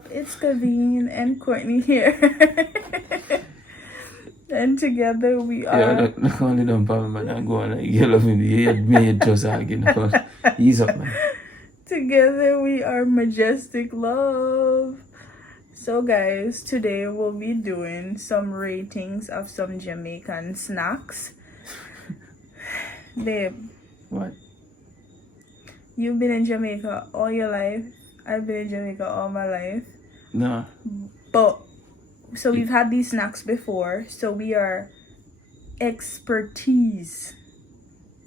up? It's Kavine and Courtney here. And together we are... Yeah, that only don't problem, man. I go on like yellow me. He had made just again. Ease up, man. Together we are Majestic Love. So guys, today we'll be doing some ratings of some Jamaican snacks. Babe. What? You've been in Jamaica all your life. I've been in Jamaica all my life. No. But, so we've had these snacks before. So we are expertise.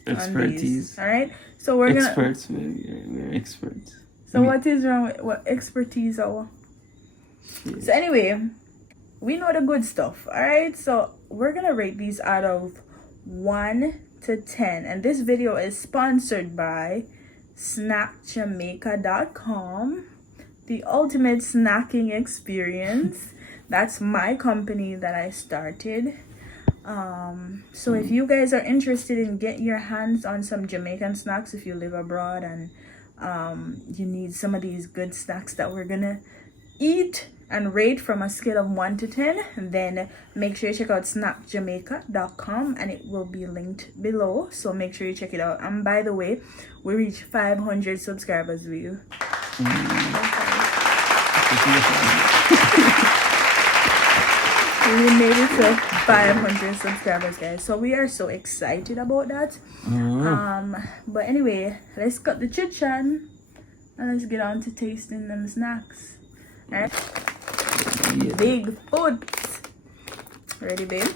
Alright? So we're experts, we're experts. So what is wrong with what expertise are? Yeah. So anyway, we know the good stuff. Alright? So we're gonna rate these out of 1 to 10. And this video is sponsored by snackjamaica.com, the ultimate snacking experience. That's my company that I started. So if you guys are interested in getting your hands on some Jamaican snacks, if you live abroad and you need some of these good snacks that we're gonna eat and rate from a scale of 1 to 10, then make sure you check out snackjamaica.com and it will be linked below, so make sure you check it out. And by the way, we reached 500 subscribers with you. We made it to 500 subscribers, guys, so we are so excited about that. But anyway, let's cut the chit chat and let's get on to tasting them snacks. All right. Yeah. Big foot. Ready, babe?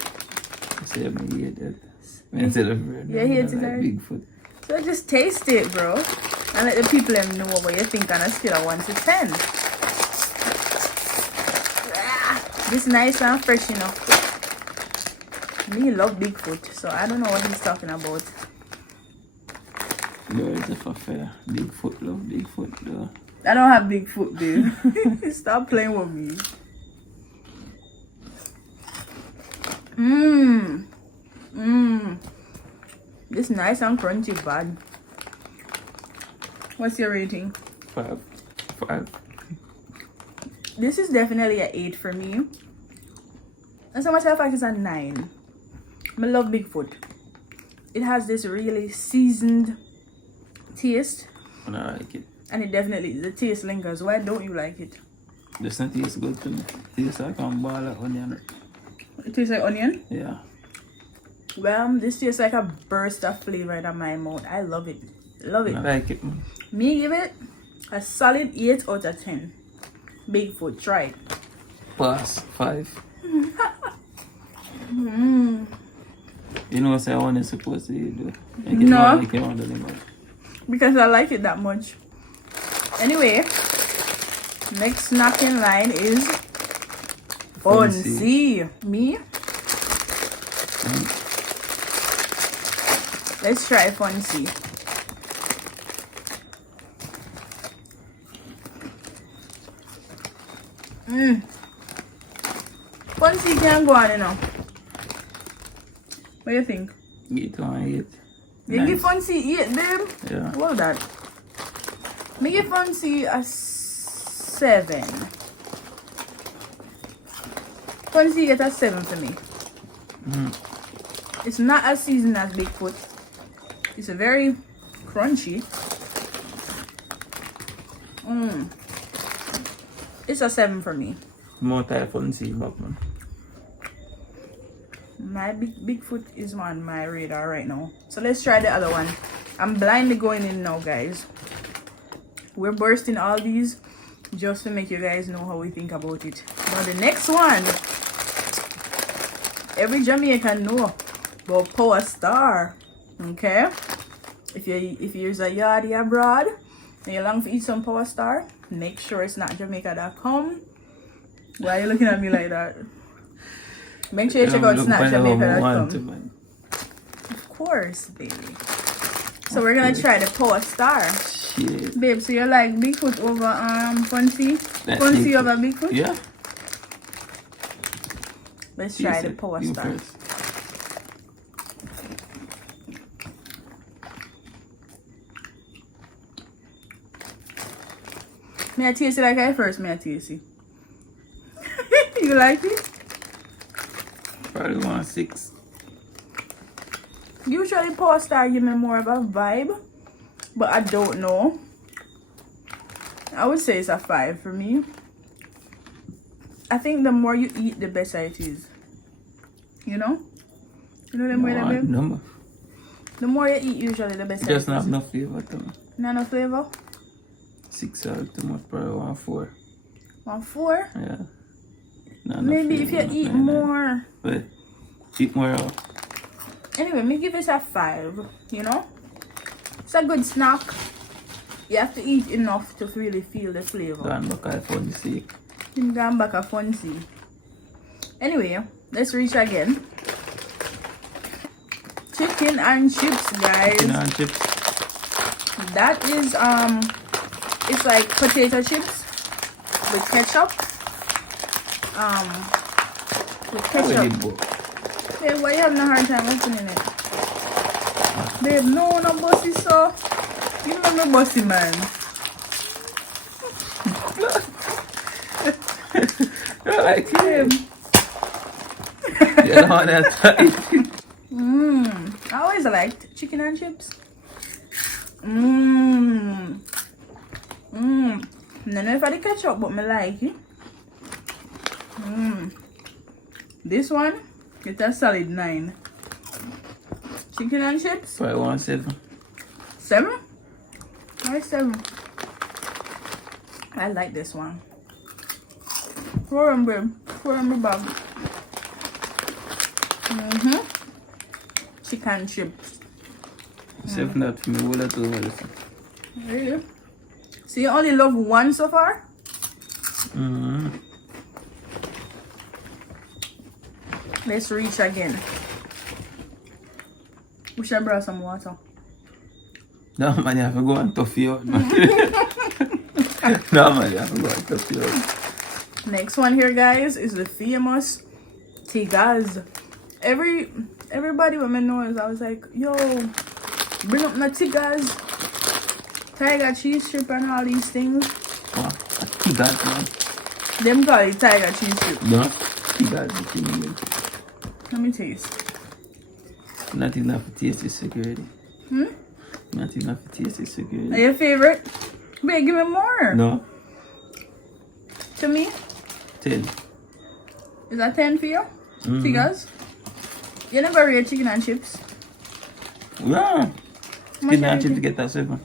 Say me eat that. Instead of bread. Yeah, he like big foot. So just taste it, bro, and let the people know what you think on a scale of 1 to 10. This nice and fresh enough. Me love Bigfoot, so I don't know what he's talking about. Birds of a feather. Bigfoot, love Bigfoot, though. I don't have Bigfoot, babe. Stop playing with me. This nice and crunchy bad. What's your rating? 5. This is definitely an 8 for me. And so much I fact it's a 9. I love Bigfoot. It has this really seasoned taste. And I like it. And it definitely, the taste lingers. Why don't you like it? This not taste good to me. It tastes like a ball of onion. It tastes like onion? Yeah. Well, this tastes like a burst of flavor in my mouth. I love it. Love it. I like it. Me give it a solid 8 out of 10. Bigfoot, try it. Pass. 5. You know what I want to supposed to do? No. Because I like it that much. Anyway, next snack in line is Fonzie. Me? Let's try Fonzie. Fonzie can go on, you know. What do you think? Get on 8. You give Fonzie 8, babe? Yeah. Love that. Me give Fonzie a 7. Fonzie get a 7 for me. It's not as seasoned as Bigfoot. It's a very crunchy. It's a 7 for me. More type of see back, man. My Bigfoot is on my radar right now. So let's try the other one. I'm blindly going in now, guys. We're bursting all these just to make you guys know how we think about it. Now the next one. Every Jamaican know about Power Star. Okay? If you're a yardie abroad and you long to eat some Power Star, make sure it's not Jamaica.com. Why are you looking at me like that? Make sure you check out snackjamaica.com. Of course, baby. So we're gonna try the Power Star. Shit. Babe, so you like Bigfoot over Fonzie? Fonzie over Bigfoot? Yeah. Let's try the Power Star. Me I taste it like I first me I taste it. You like it? Probably 1.6. Usually Power Star give me more of a vibe, but I don't know. I would say it's a 5 for me. I think the more you eat, the better it is. You know? You know them way that babe? Number. The more you eat, usually the better It doesn't it have is. no flavor to me. Not no flavor? 6 salt too much, probably 1.4. 1.4? Yeah. Not Maybe enough if you flavor, eat nothing like more. that. But eat more out. Anyway, me give it a 5, you know? It's a good snack. You have to eat enough to really feel the flavor. Gone back for the sake. Him gone back a fancy. Anyway, let's reach again. Chicken and chips, guys. Chicken and chips. That is it's like potato chips with ketchup. With ketchup. Babe, why you having a hard time opening it? Babe, no bossy so. You remember bossy man. I like Babe. it. You don't want that tight. I always liked chicken and chips. No, know if I the ketchup, but me like it. This one, it's a solid 9. Chicken and chips, Probably 1.7. 7. Why 7? I like this one. Pour them, babe. Pour them in the bag. Chicken chips. 7 that for me. What that over this? Really? So you only love one so far? Let's reach again. We should bring some water. No man, you have to go and tough you out, man. No man, you have to go and tough you out. Next one here, guys, is the famous Tigaz. Everybody when me knows, I was like, yo, bring up my Tigaz, tiger cheese strip and all these things. Wow, Tigaz, man. Them call it tiger cheese strip. No, Tigaz is the thing. Let me taste. Not enough to taste this security. Not enough to taste this Are security. your favorite? Wait, give me more. No, To me, 10. is that 10 for you? Tigaz? You never rate chicken and chips? Yeah. Much Didn't have you to get that 7.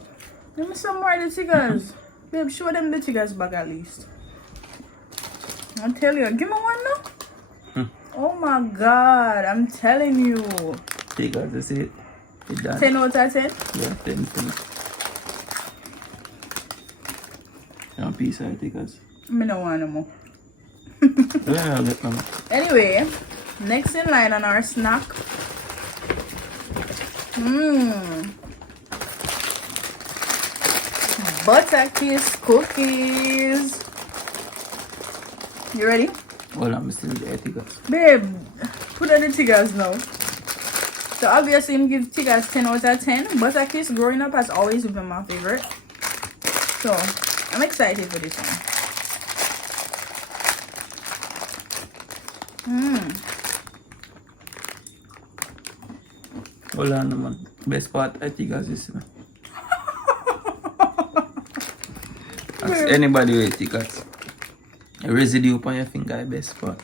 Give me some more of the Tigaz. Babe, show them the Tigaz bag at least. I'll tell you. Give me one now. Oh my god, I'm telling you. Tigaz, that's it. It's done. 10 out of 10? Yeah, 10 for me. One piece of Tigaz. Me no want no more. Yeah, I'll get them. Anyway, next in line on our snack. Butter kiss cookies. You ready? Hold on, I'm still there, Tigaz. Babe, put on the Tigaz now. So obviously I'm give Tigaz 10 out of 10. Butter kiss growing up has always been my favorite. So I'm excited for this one. Hold on, man. Best part of Tigaz is, man. Ask anybody with Tigaz. A residue upon your finger, best part.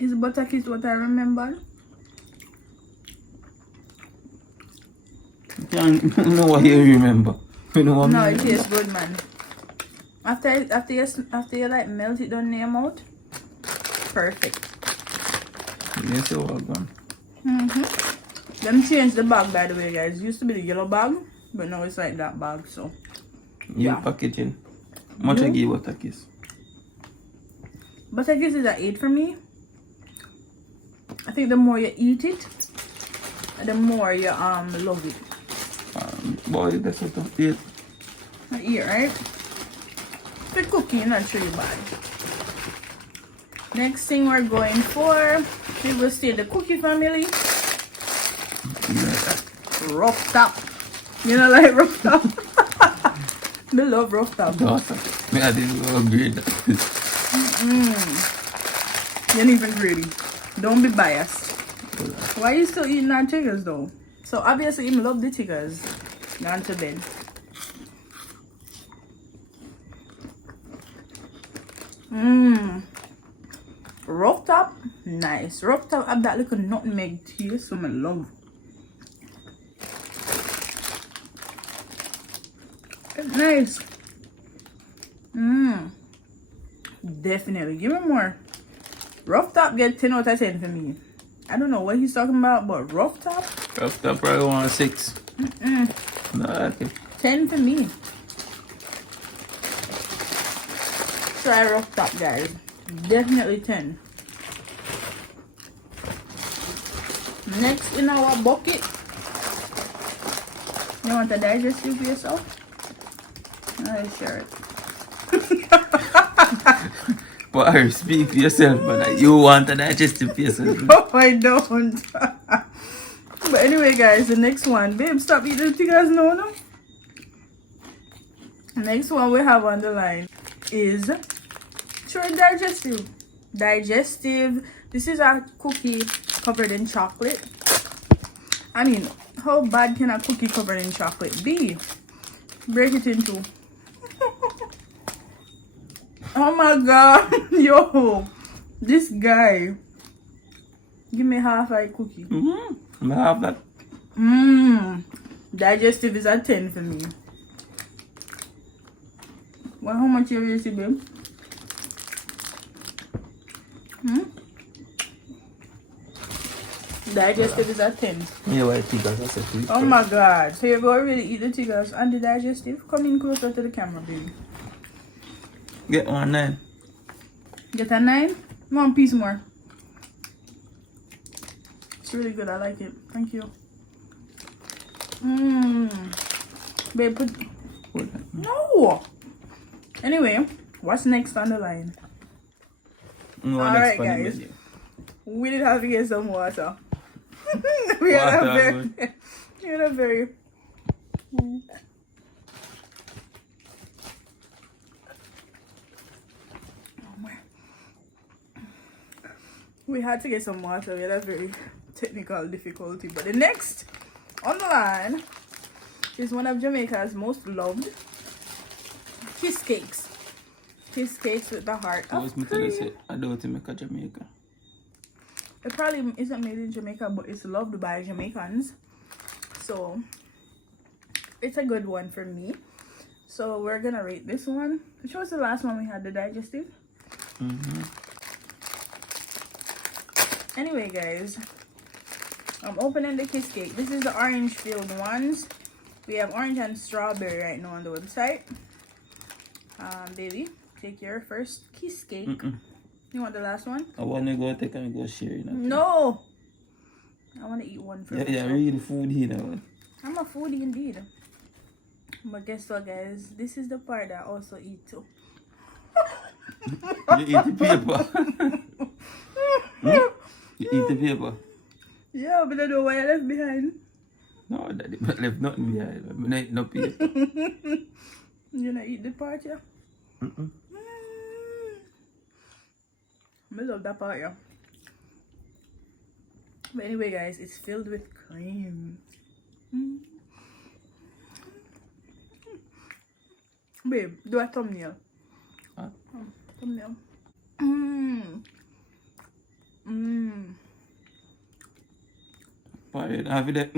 Is butter kiss what I remember? You can't know what you remember. You know what No, I it mean? tastes good, man. After you like melt it down in your mouth, perfect. You see what I'm going. Them changed the bag, by the way, guys. It used to be the yellow bag, but now it's like that bag. So You yeah. packaging. Much I give butter kiss. butter kiss is an 8 for me. I think the more you eat it, the more you love it. Boy, that's what I'm eat. I eat, right? The cookie, not really bad. Next thing we're going for, we will see the cookie family. Rough top. You know, like rough top. Me love rough top. Daughter. I didn't upgrade that. You ain't even greedy. Don't be biased. Why you still eating our chickens though? So obviously you love the chickens. Gone to bed. Rough top, nice. Rough top have that little nutmeg taste, so I love. It's nice. Definitely. Give me more. Rough top get 10 out of 10 for me. I don't know what he's talking about, but rough top? Rough top probably 1 6. No, okay. 10 for me. Try rough top, guys. Definitely 10. Next in our bucket. You want the digestive for yourself? I'll share it. But I speak for yourself, but you want a digestive for yourself. No, I don't. But anyway, guys, the next one. Babe, stop eating the guys now, no? The next one we have on the line is digestive. Digestive. This is a cookie covered in chocolate. I mean, how bad can a cookie covered in chocolate be? Break it in two. Oh my god. Yo, this guy. Give me half a cookie. I have that. Digestive is a 10 for me. Well, how much you see, babe? Digestive is a 10. Yeah, why tigers? I said Oh my god. So you're going to really eat the tigers and the digestive? Come in closer to the camera, baby. Get 1 9. Get a 9? 1 piece more. It's really good. I like it. Thank you. Babe, put... No! Anyway, what's next on the line? Alright, guys. We did have to get some water. we had a very... We had to get some water. We had a very technical difficulty. But the next on the line is one of Jamaica's most loved kiss cakes. Kiss cakes with the heart of cream. I don't make a Jamaica. It probably isn't made in Jamaica, but it's loved by Jamaicans. So it's a good one for me. So we're gonna rate this one. Which was the last one we had, the digestive? Anyway, guys, I'm opening the kiss cake. This is the orange filled ones. We have orange and strawberry right now on the website. Baby, take your first kiss cake. You want the last one? I want to go take and go share. You know? No! I want to eat one first. Yeah, real food here now. I'm a foodie indeed. But guess what, guys? This is the part that I also eat too. You eat the paper. You eat the paper. Yeah, but I don't know why I left behind. No, Daddy, but left nothing behind. I eat no paper. You not eat the part, yeah? I love that part, yeah. But anyway, guys, it's filled with cream. Babe, do a thumbnail. Huh? Thumbnail. But have it.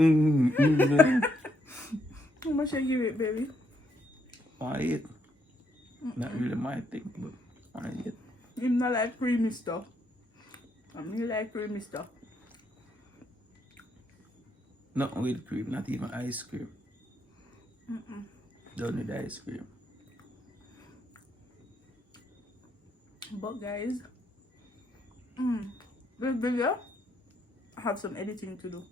How much I give it, baby? I eat. Not really my thing, but I eat. I'm not like creamy stuff. I'm really like creamy stuff. Not with cream, not even ice cream. Don't need ice cream. But guys, this video, I have some editing to do.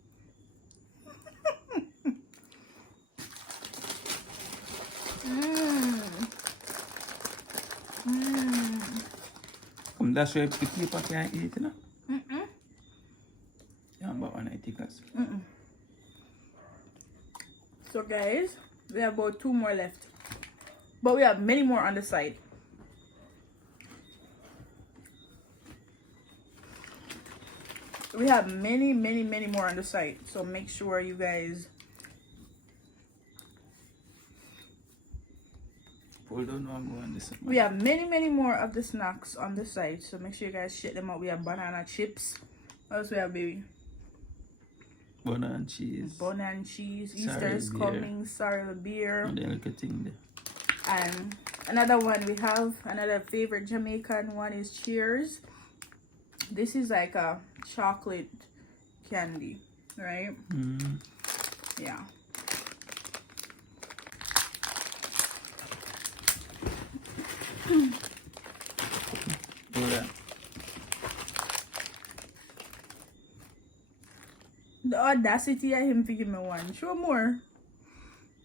Come that's why the people can't eat, you know? Yeah, but when I take us. So guys, we have about 2 more left. But we have many more on the side. We have many more on the site, so make sure you guys Hold on, I'm going this way. we have many more of the snacks on the site, so make sure you guys check them out. We have banana chips. What else we have, baby? Banana and cheese. Banana and cheese. Sorry, Easter is beer. coming. Sorry, the beer. And then look at thing there. And another one we have, another favorite Jamaican one is Cheers. This is like a chocolate candy, right? Yeah. Yeah. The audacity of him to give me one. Show more.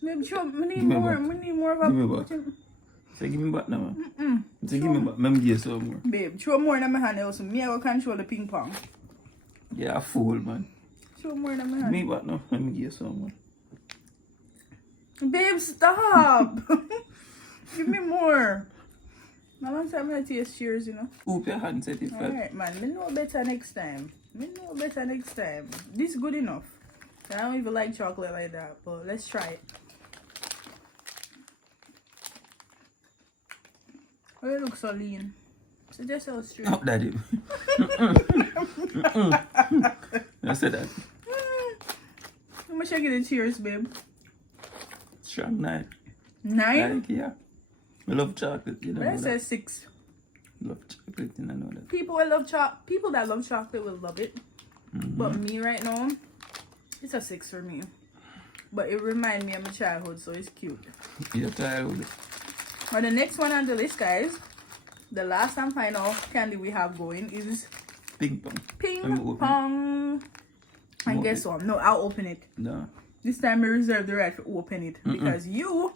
Maybe show. We need Give me more. back. We need more of a. Give me back. Say give me back now, man. Say give me back. Let me give you some more. Babe, show more than my hand also. Me, I will control the ping pong. Yeah, a fool, man. Show more than my Give hand. me back now. Let me give you some more. Babe, stop. Give me more. Now, long time I taste Cheers, you know. Oop your hand, set it flat. Alright, man. Me know better next time. This is good enough. I don't even like chocolate like that, but let's try it. Oh, it looks so lean. So just so straight. Oh, daddy. I said that. How much I get the Cheers, babe? Strong 9. 9? Like, yeah. I love chocolate, you know. But I said 6. Love chocolate, you know that. People that love chocolate will love it. But me right now, it's a 6 for me. But it reminds me of my childhood, so it's cute. Your childhood. But the next one on the list, guys, the last and final candy we have going is Ping pong. Ping Pong. And guess what? No, I'll open it. No. This time I reserve the right to open it because you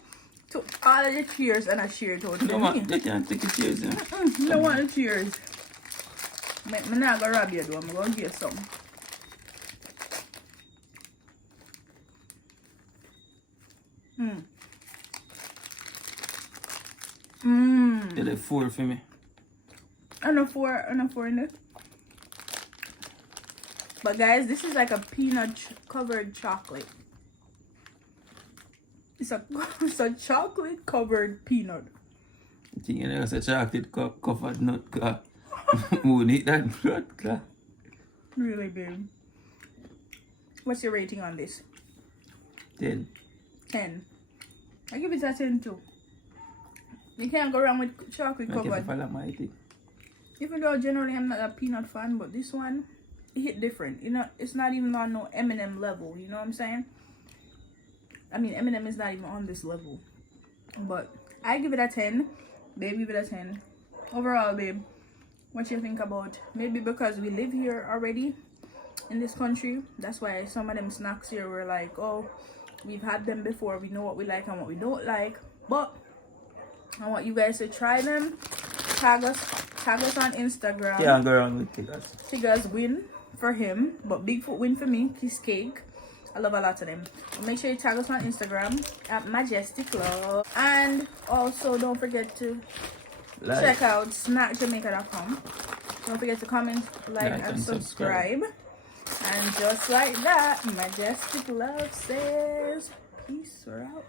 took all of the Cheers and I shared it out No, with man, me. they can't take the cheers, yeah. You don't want the Cheers. I'm not going to rob you though. I'm going to get some. They're like 4 for me. And a four in it. But guys, this is like a peanut covered chocolate. It's a chocolate covered peanut. I think you know, it's a chocolate covered nut. Won't eat that nut. Really, babe. What's your rating on this? 10. 10. I give it a 10 too. You can't go wrong with chocolate covered. Even though generally I'm not a peanut fan, but this one, it hit different. You know, it's not even on no M&M level. You know what I'm saying? I mean, M&M is not even on this level. But I give it a 10. Babe, give it a 10. Overall, babe, what you think about? Maybe because we live here already in this country. That's why some of them snacks here were like, oh, we've had them before. We know what we like and what we don't like. But I want you guys to try them. Tag us on Instagram. Yeah, go around with figures. Figures win for him, but Bigfoot win for me. Kiss cake. I love a lot of them. Make sure you tag us on Instagram at Majestic Love. And also don't forget to check out snackjamaica.com. Don't forget to comment, like and subscribe. And just like that, Majestic Love says, peace, we're out.